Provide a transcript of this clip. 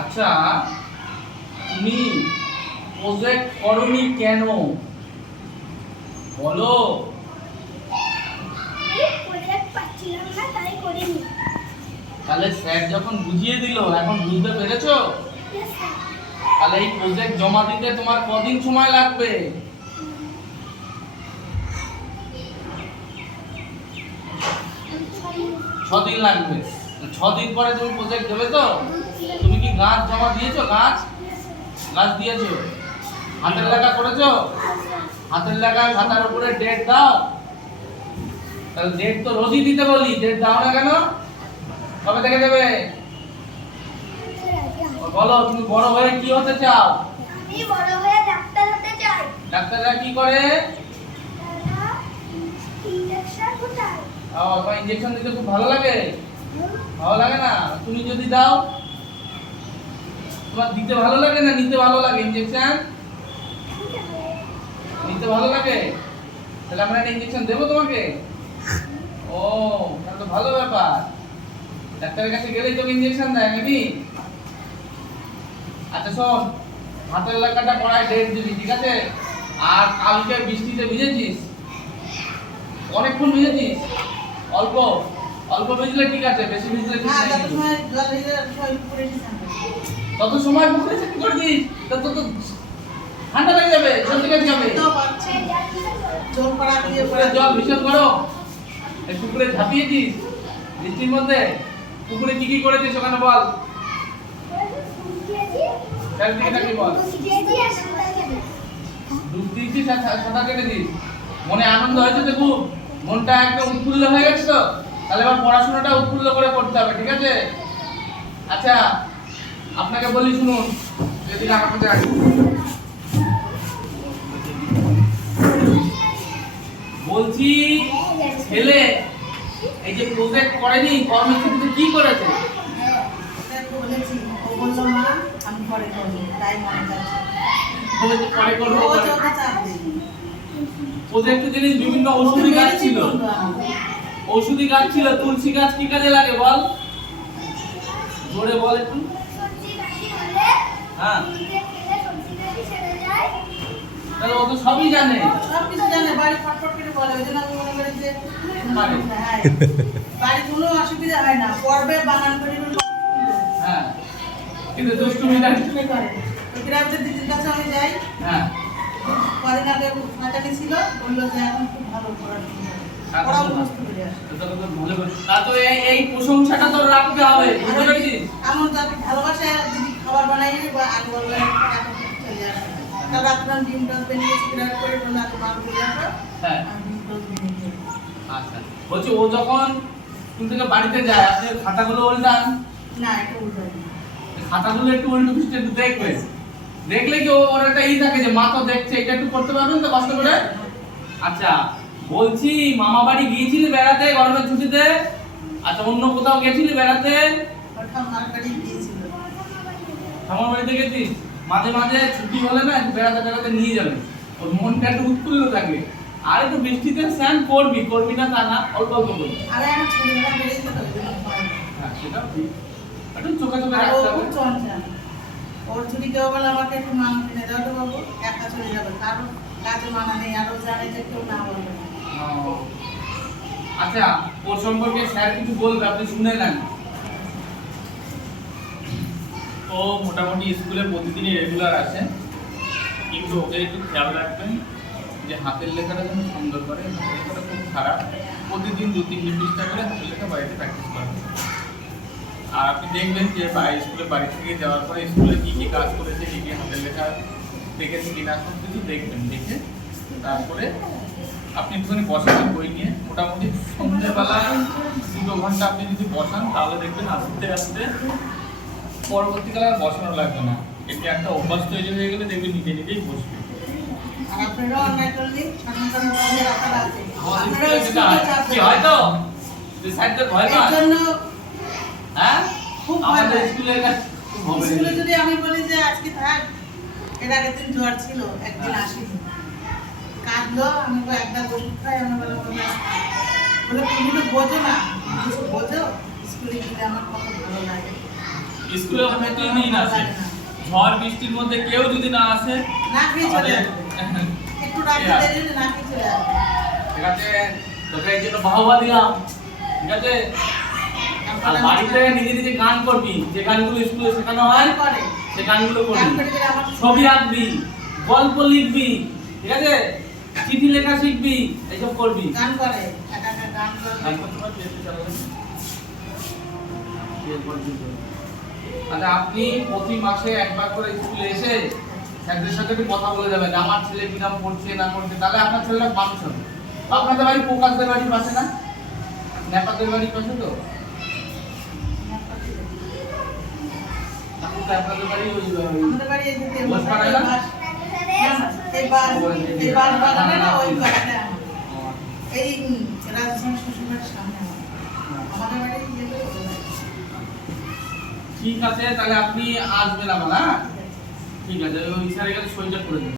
আচ্ছা তুমি প্রজেক্ট করনি কেন? বলো। তাহলে স্যার যখন বুঝিয়ে দিল, এখন বুঝতে পেরেছ? তাহলে এই প্রজেক্ট জমা দিতে তোমার কদিন সময় লাগবে? ছদিন লাগবে। ছদিন পরে তুমি প্রজেক্ট দেবে তো? তুমি কি গাছ জমা দিয়েছ? গাছ? গাছ দিয়েছ? হাতের লেখা করেছ? হাতের লেখা খাতার উপরে ডেট দাও। তাহলে ডেট তো রোজই দিতে বলি। ডেট দাও না কেন? কবে থেকে দেবে? বলো তুমি বড় হয়ে কি হতে চাও? আমি বড় হয়ে ডাক্তার হতে চাই। ডাক্তাররা কি করে দাদা ইঞ্জেকশন ও ইঞ্জেকশন দিতে খুব ভালো লাগে? ভালো লাগে না? তুমি যদি দাও, তোমার দিতে ভালো লাগে না নিতে ভালো লাগে? ইঞ্জেকশন নিতে ভালো লাগে? তাহলে আমরা একটা ইঞ্জেকশন দেবো তোমাকে? ও, তাহলে তো ভালো ব্যাপার। ডাক্তারের কাছে গেলেই তোকে ইঞ্জেকশন দেয় নাকি? আচ্ছা শোন, হাতের লেখাটা পড়ায় ডেট দিবি, ঠিক আছে? আর কালকে বৃষ্টিতে ভিজেছিস? অনেকক্ষণ ভিজেছিস? অল্প অল্প ভিজলে ঠিক আছে বেশি ভিজলে ঠিক জল হয়ে তত সময় পুকুরে তত তো ঠান্ডা লেগে যাবে সর্দি কাশি পাচ্ছে জল ভীষণ গরম এই পুকুরে ঝাঁপিয়েছিস বৃষ্টির মধ্যে পুকুরে কি কি করেছিস ওখানে বল। চারিদিকে থাকি ডুব দিয়েছিস আর সা- সাঁতার কেটেছিস মনে আনন্দ হয়েছে তো খুব। মনটা একদম উৎফুল্ল হয়ে গেছে তো? তাহলে এবার পড়াশোনাটা উৎফুল্ল করে করতে হবে ঠিক আছে? আচ্ছা আপনাকে বলি শুনুন যেদিন আমার কাছে বলছি ছেলে এই যে প্রজেক্ট করেনি কর্মসূচিতে কি করেছে? পরে করব। তাই মনে পরে করব ও চোখে চাপ দিইনি প্রজেক্টের জিনিস বিভিন্ন ঔষধি গাছ ছিল। ঔষধি গাছ ছিল তুলসী গাছ কি কাজে লাগে বল? জোরে বল একটু। হ্যাঁ। তাহলে ও তো সবই জানে। সব জানে বাড়ি ফটফট করে বলে ওই জন্য আমি মনে করি যে হ্যাঁ বাড়ি কোনো অসুবিধা হয় না পড়বে বাগান করে হ্যাঁ। কিন্তু দুষ্টুমিটা তুমি করে। দিদির কাছে আমি যাই। হ্যাঁ। কদিন আগে ছিল বলল যে এখন খুব ভালো পড়াশোনা এই প্রশংসাটা তো রাখতে হবে খাবার বানাই বা চলে আসে। ডিম টস করে আসো হ্যাঁ আচ্ছা। বলছি ও যখন স্কুল থেকে বাড়িতে যায় খাতাগুলো উল্টান? না উল্টো খাতাগুলো একটু উল্টো পিছনে একটু দেখবে দেখলে কি ওর একটা ই থাকে যে মা তো দেখছে এটা একটু করতে পারবেন তো কষ্ট করে? আচ্ছা বলছি মামা বাড়ি গিয়েছিলি বেড়াতে গরমের ছুটিতে? আচ্ছা অন্য কোথাও গেছিলি বেড়াতে? আমার বাড়িতে গেছিস? মাঝে মাঝে ছুটি হলে না বেড়াতে বেড়াতে নিয়ে যাবে। ওর মনটা একটু উৎফুল্ল থাকবে। আর একটু বৃষ্টিতে স্নান করবি করবি না তা না অল্প অল্প করবি। হ্যাঁ ঠিক। একটু চোখে চোখে রাখতে হবে। ওর যদি কেউ বলে আমাকে একটু মান কিনে দাও তো বাবু একা চলে যাবে। কারণ কাজে মানা নেই আরও জানে যে কেউ না বলবে। ও, আচ্ছা ওর সম্পর্কে স্যার কিছু বলবে আপনি শুনে নেন। ও মোটামুটি স্কুলে প্রতিদিনই রেগুলার আসে। কিন্তু ওকে একটু খেয়াল রাখবেন যে হাতের লেখাটা যেন সুন্দর করে হাতের লেখাটা খুব খারাপ। প্রতিদিন দু তিন পৃষ্ঠা করে হাতের লেখা বাড়িতে প্র্যাকটিস করবে আর আপনি দেখবেন যে স্কুলে বাড়ি থেকে যাওয়ার পরে স্কুলে কী কী কাজ করেছে কী কী হাতের লেখা দেখেছে কিনা সব কিছু দেখবেন দেখে তারপরে আপনি একটুখানি বসাবেন বই নিয়ে। মোটামুটি সন্ধ্যেবেলা দুটো ঘণ্টা আপনি যদি বসান তাহলে দেখবেন আস্তে আস্তে পরবর্তীকালে আর বসানো লাগবে না। এটি একটা অভ্যাস তৈরি হয়ে গেলে দেখবেন নিজে নিজেই বসবে। কি হয় তো? ভয় জন্য হ্যাঁ? খুব আমাদের স্কুলের কাছে স্কুলে যদি আমি বলি যে আজকে থাক এর আগের দিন জ্বর ছিল একদিন হ্যাঁ। কাঁদলো আমি একবার ওষুধ খাই আমি বলে বলে বলে তুমি তো বোঝো না। কিছু বোঝো? স্কুলে গেলে আমার কত ভালো লাগে। স্কুলে প্রতিদিন আসে ঝড় বৃষ্টির মধ্যে কেউ যদি না আসে না খেয়ে চলে একটু রাখতে দেরি না খেয়ে চলে আসবে। ঠিক আছে তোকে এই জন্য বাহবা দিলাম। ঠিক আছে? আর বাড়িতে নিজে নিজে গান করবি যে গানগুলো স্কুলে শেখানো হয় সে গানগুলো করবি। ছবি আঁকবি গল্প লিখবি ঠিক আছে? চিঠি লেখা শিখবি এইসব করবি। গান করে একা একা গান করে গান করতে পারবি একটু চালাবে? আচ্ছা আপনি প্রতি মাসে একবার করে স্কুলে এসে স্যারদের সাথে একটু কথা বলে যাবেন। আমার ছেলে কিরাম পড়ছে না পড়ছে তাহলে আপনার ছেলেটা মানুষ হবে আপনাদের বাড়ি প্রকাশদের বাড়ির পাশে না? নেপাদের বাড়ির পাশে তো? আপনাদের বাড়ি ওই ওই- আমাদের বাড়ি এই যে বস পাড়ায় না? বাস- না, না, এই বাস এই বাস বাগানে না ওই বাগানে এই রাজস্থান শ্বশুরবাড়ির সামনে। আমাদের বাড়ি গেলে ওদের বাড়ি। ঠিক আছে তাহলে আপনি আসবেন আমার হ্যাঁ? ঠিক আছে ওই স্যারের কাছে সইটা করে দেবেন